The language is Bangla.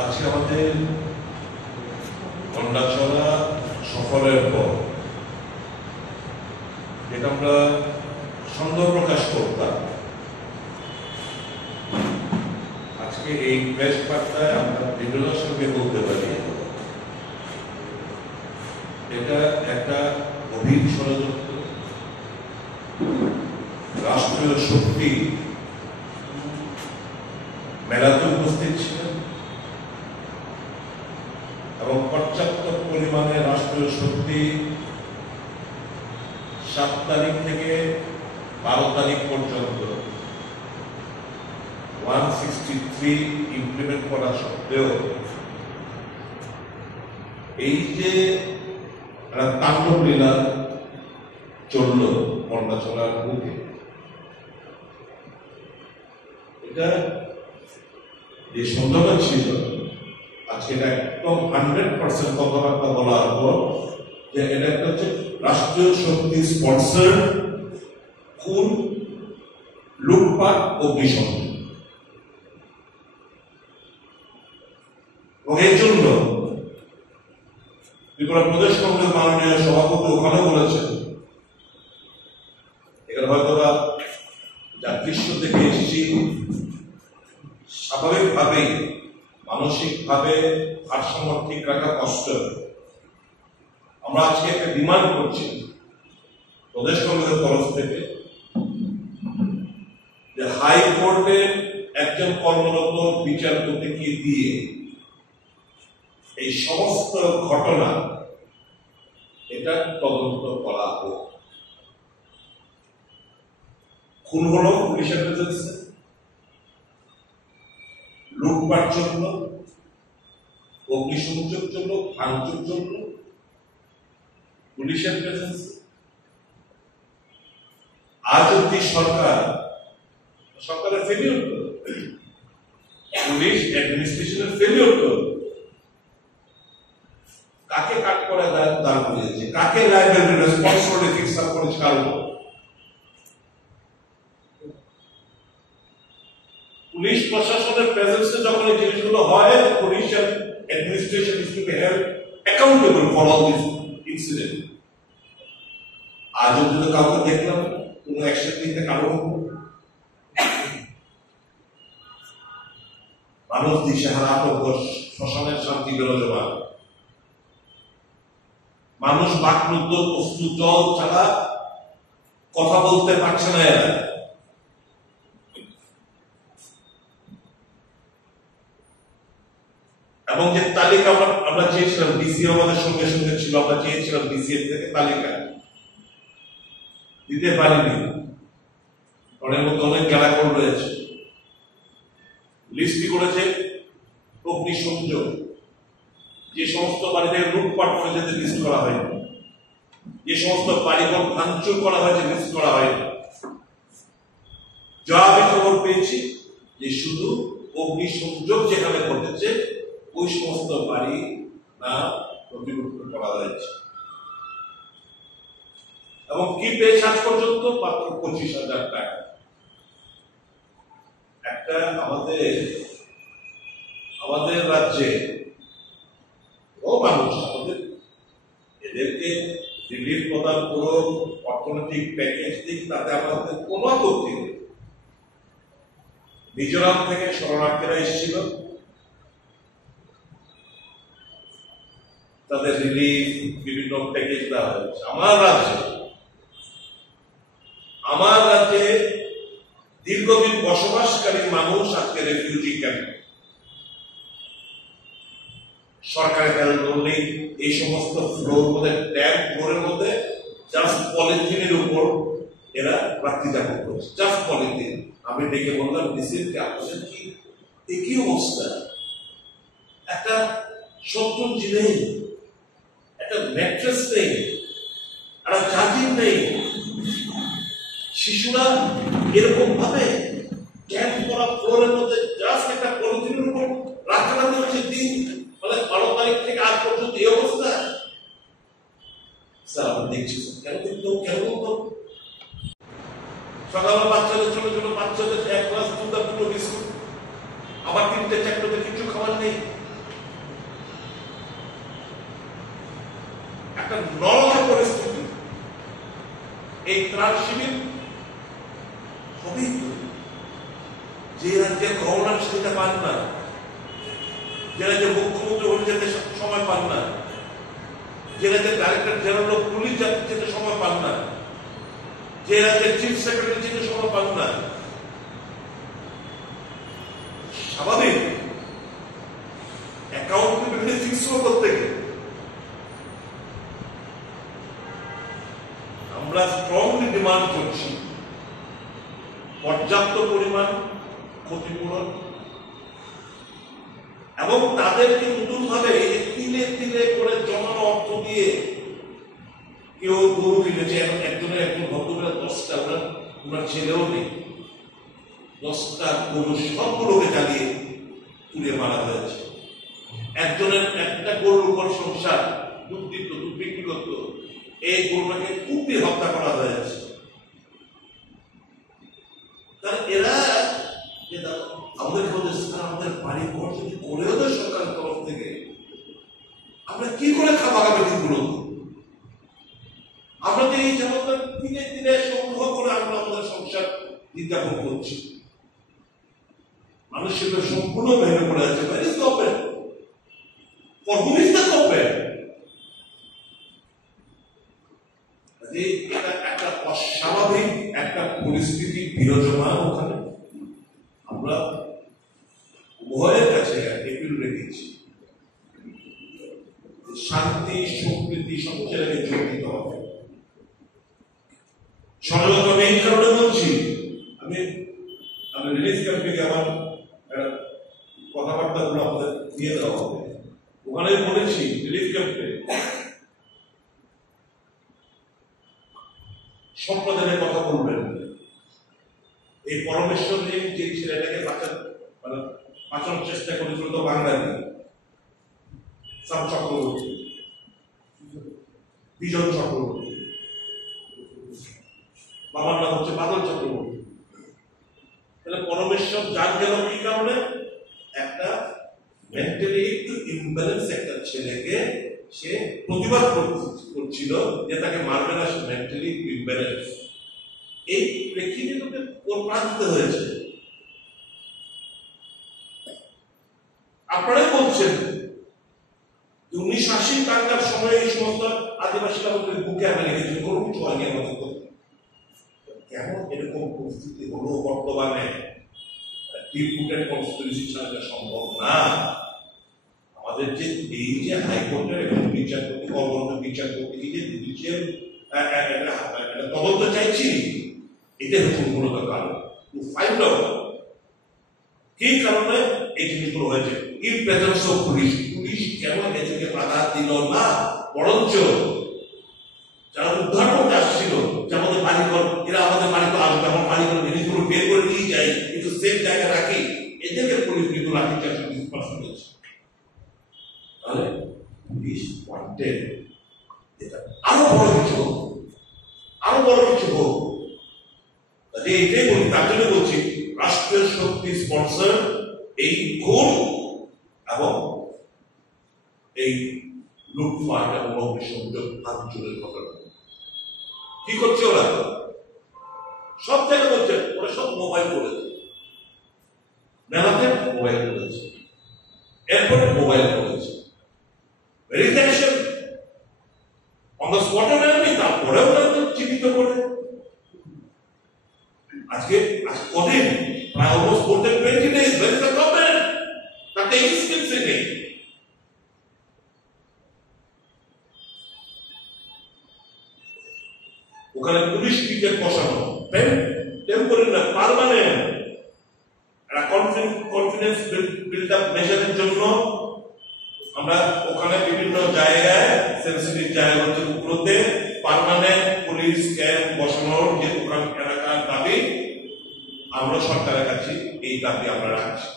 আজকে আমাদের গন্ডাছড়া সফরের পর যেটা আমরা সন্দেহ প্রকাশ করতাম, আজকে এই প্রেস বার্তায় আমরা দৃঢ়তার সঙ্গে বলতে পারি এটা একটা গভীর ষড়যন্ত্র। রাষ্ট্রীয় শক্তি মেলাতে উপস্থিত ছিলেন এবং পর্যাপ্ত পরিমাণে রাষ্ট্রীয় শক্তি 7 তারিখ থেকে 12 তারিখ পর্যন্ত 163 ইমপ্লিমেন্ট করা সত্ত্বেও এই যে তাণ্ডব লীলা চলল গন্ডাছড়ার বুকে, এটা যে সন্দেহটা ছিল আজকে এটা একদম 100% কথাবার্তা বলার পর যে এটা একটা হচ্ছে রাষ্ট্রীয় শক্তি স্পন্সর খুন, লুটপাট, অগ্নিসংযোগ। এবং এই জন্য ত্রিপুরা প্রদেশ কংগ্রেস মাননীয় সভাপতি ওখানে বলেছেন, এখানে হয়তো যা দৃশ্য থেকে এসেছি স্বাভাবিকভাবেই মানসিকভাবে ভারসাম্য ঠিক রাখা কষ্ট। আমরা আজকে একটা ডিমান্ড করছি প্রদেশ কংগ্রেসের তরফ থেকে যে হাইকোর্টের একজন কর্মরত বিচারপতিকে দিয়ে এই সমস্ত ঘটনা এটা তদন্ত করা হোক। খুন হলো পুলিশের প্রেজেন্সে, লুটপাট জন্য, অগ্নিসংযোগ জন্য, ভাঙচুর জন্য পুলিশের প্রেজেন্সে। আজ অব্দি সরকারের ফেলিওর করল, পুলিশ অ্যাডমিনিস্ট্রেশনের ফেলিওর করল। কাকে কাট করে দাঁড় করিয়েছে, কাকে লাইব্রেরি রেসপন্সিবিলিটি ফিক্স আপ করেছে, কারণ পুলিশ প্রশাসনের প্রেজেন্সে যখন এই জিনিসগুলো হয়, police administration is to be held accountable for all this incident. আজ অব্দি কাউকে দেখলাম কোন অ্যাকশন নিতে, কারণ মানুষ দিশেহারা, আতঙ্ক, শ্মশানের শান্তি বিরাজমান। মানুষ বাকরুদ্ধ, অশ্রু জল ছাড়া কথা বলতে পারছে না। এরা এবং যে তালিকা আমরা চেয়েছিলাম, ডিসি আমাদের সঙ্গে সঙ্গে ছিল, আমরা চেয়েছিলাম ডিসিএর থেকে তালিকা দিতে পারিনি। ওর মধ্যে অনেক গ্যালাকল রয়েছে। লিস্টি করেছে অগ্নিসংযোগ, যে সমস্ত বাড়িতে লুটপাট করে যেতে লিস্ট করা হয়নি, যে সমস্ত বাড়িঘর ভাঙচুর করা হয়েছে লিস্ট করা হয়নি। যা আমি খবর পেয়েছি যে শুধু অগ্নিসংযোগ যেখানে ঘটেছে ওই সমস্ত বাড়ি না নথিভুক্ত করা হয়েছে। এবং কি পেয়েছে আজ পর্যন্ত? মাত্র 25,000 টাকা। একটা আমাদের রাজ্যে ও মানুষ আমাদের এদেরকে রিলিফ প্রদান করুক, অর্থনৈতিক প্যাকেজ দিক, তাতে আমাদের কোনো আপত্তি নেই। মিজোরাম থেকে শরণার্থীরা এসেছিল, তাদের রিলিফ বিভিন্ন প্যাকেজ দেওয়া হয়েছে। আমার রাজ্যে দীর্ঘদিন বসবাসকারী মানুষ আজকে রেফিউজি ক্যাম্প। সরকারের খেয়াল করলেই এই সমস্ত ফ্লোর মধ্যে, ট্যাঙ্ক ফ্লোরের মধ্যে জাস্ট পলিথিনের উপর এরা রাত্রি যাপন করছে, জাস্ট পলিথিন। আমি ডেকে বললাম, ডিসিকে আপনাদের কি একই অবস্থা? একটা সত্যি নেই, একটা ম্যাট্রেস নেই, একটা চার্জিং নেই। শিশুরা এরকম ভাবে ক্যাম্প করা ফ্লোরের মধ্যে জাস্ট একটা পলিথিনের উপর রাখানো হচ্ছে দিন, মানে 12 তারিখ থেকে আজ পর্যন্ত এই অবস্থা। স্যার আপনি দেখছি কেন বলতো সকালবেলা বাচ্চাদের, ছোট ছোট বাচ্চাদের 1 গ্লাস দুধ আর 2 বিস্কুট, আবার 3টে 4টে কিছু খাবার নেই। ত্রাণ শিবির হবেই তো। যে রাজ্যে গভর্নর সেটা পান না, যে রাজ্যে মুখ্যমন্ত্রী হলে যেতে সময় পান না, যে রাজ্যে ডাইরেক্টর জেনারেল অফ পুলিশ যেতে সময় পান না, যে রাজ্যের চিফ সেক্রেটারি যেতে সময় পান না, স্বাভাবিক অ্যাকাউন্টেবিলিটি ফিক্স করতে গেলে আমরা স্ট্রংলি ডিমান্ড করছি পর্যাপ্ত পরিমাণ ক্ষতিপূরণ এবং তাদেরকে নতুন ভাবে তিলে তিলে করে জমানো অর্থ দিয়ে কেউ গরু কিনেছে, একজন ভদ্রবেলা 10টা, ওনার ছেলেও নেই, 10টা গরু সবগুলোকে জ্বালিয়ে তুলে মারা হয়েছে। একজনের একটা গরুর উপর সংসার, দুধ দিত, দুধ বিক্রি করত, এই গরুটাকে কুপিয়ে হত্যা করা হয়েছে। এরা আমাদের আমাদের বাড়ি ঘর যদি করেও দেয় সরকারের তরফ থেকে, আমরা কি করে খাবো আগামী দিনগুলো? আমরা যে এই যেমন দিনে দিনে সংগ্রহ করে আমরা আমাদের সংসার নির্যাপন করছি, মানুষ সেটা সম্পূর্ণ ভেঙে পড়ে আছে। একটা অস্বাভাবিক একটা পরিস্থিতি বিরাজমান ওখানে। আমরা উভয়ের কাছে এপিল রেখেছি, শান্তি সম্প্রীতি সবচেয়ে আগে জোর দিতে হবে। সরলতা আমি এই কারণে বলছি, আমি রিলিজ ক্যাম্পে আমার কথাবার্তা গুলো আমাদের দিয়ে দেওয়া হবে। ওখানে বলেছি রিলিজ ক্যাম্পে সম্প্রদায়ের কথা বলবেন। এই পরমেশ্বর নিয়ে যে ছেলেটাকে বাঁচানোর চেষ্টা করেছিল তো বাঙালি সাম চক্রবর্তী, বিজন চক্রবর্তী, বাবার নাম হচ্ছে বাদল চক্রবর্তী। তাহলে পরমেশ্বর যার গেল কি কারণে? একটা মেন্টালি একটু ইমব্যালেন্স একটা ছেলেকে সে প্রতিবাদ করছিল যে তাকে মারবে না, সে মেন্টালি ইমব্যালেন্স। এই প্রেক্ষিতে ওর প্রাণ দিতে হয়েছে। আপনারাই বলছেন 1980 টাকার সময় এই সমস্ত আদিবাসীরা আমাদের বুকে আগে লেগেছিল, কোনো কিছু হয়নি আমাদের করতে। কেমন এরকম পরিস্থিতি হলো বর্তমানে? ডিপুটেড কনস্টিটিউশন ছাড়া সম্ভব না। আমাদের যে এই যে হাইকোর্টের এবং বিচারপতি, কর্মরত বিচারপতি যে জুডিশিয়াল তদন্ত চাইছি, এটা হচ্ছে মূলত কারণ টু ফাইন্ড আউট কি কারণে এই জিনিসগুলো হয়েছে। In presence of police, police কেন এদেরকে বাধা দিল না, বরঞ্চ যারা উদ্ধার করতে আসছিল যে আমাদের বাড়িঘর, এরা আমাদের বাড়িঘর আসবে, আমার বাড়িঘর জিনিসগুলো বের করে নিয়ে যাই, কিন্তু সেফ জায়গায় রাখি, এদেরকে পুলিশ কিন্তু লাঠি চার্জ করেছে। তাহলে পুলিশ ওয়ান্টেড এটা আরো বড় কিছু হোক, আরো বড় কিছু হোক। এটাই বলি, তার জন্য বলছি রাষ্ট্রীয় শক্তি স্পন্সর এই খুন এবং এই লুটপাট এবং অগ্নিসংযোগ ভাঙচুরের ঘটনা কি করছে ওরা? সব জায়গায় বলছে ওরা সব মোবাইল করেছে, মেলাতে মোবাইল করেছে, এরপরে মোবাইল করেছে, ভেরিফিকেশন অন দ্য স্পটে নেননি, তারপরেও চিহ্নিত করে আজকে কদিন প্রায় almost more than 20 days, where is the government? তাতে এই স্কিলস নেই। ওখানে পুলিশ পিকেট বসানো, টেম্পোরারি না পার্মানেন্ট, একটা কনফিডেন্স বিল্ড আপ মেজারের জন্য আমরা ওখানে বিভিন্ন জায়গায় সেনসিটিভ জায়গাগুলোতে পার্মানেন্ট পুলিশ ক্যাম্প বসানোর যে ওখান এলাকার দাবি আমরা সরকারের কাছে, এই দাবি আমরা রাখছি।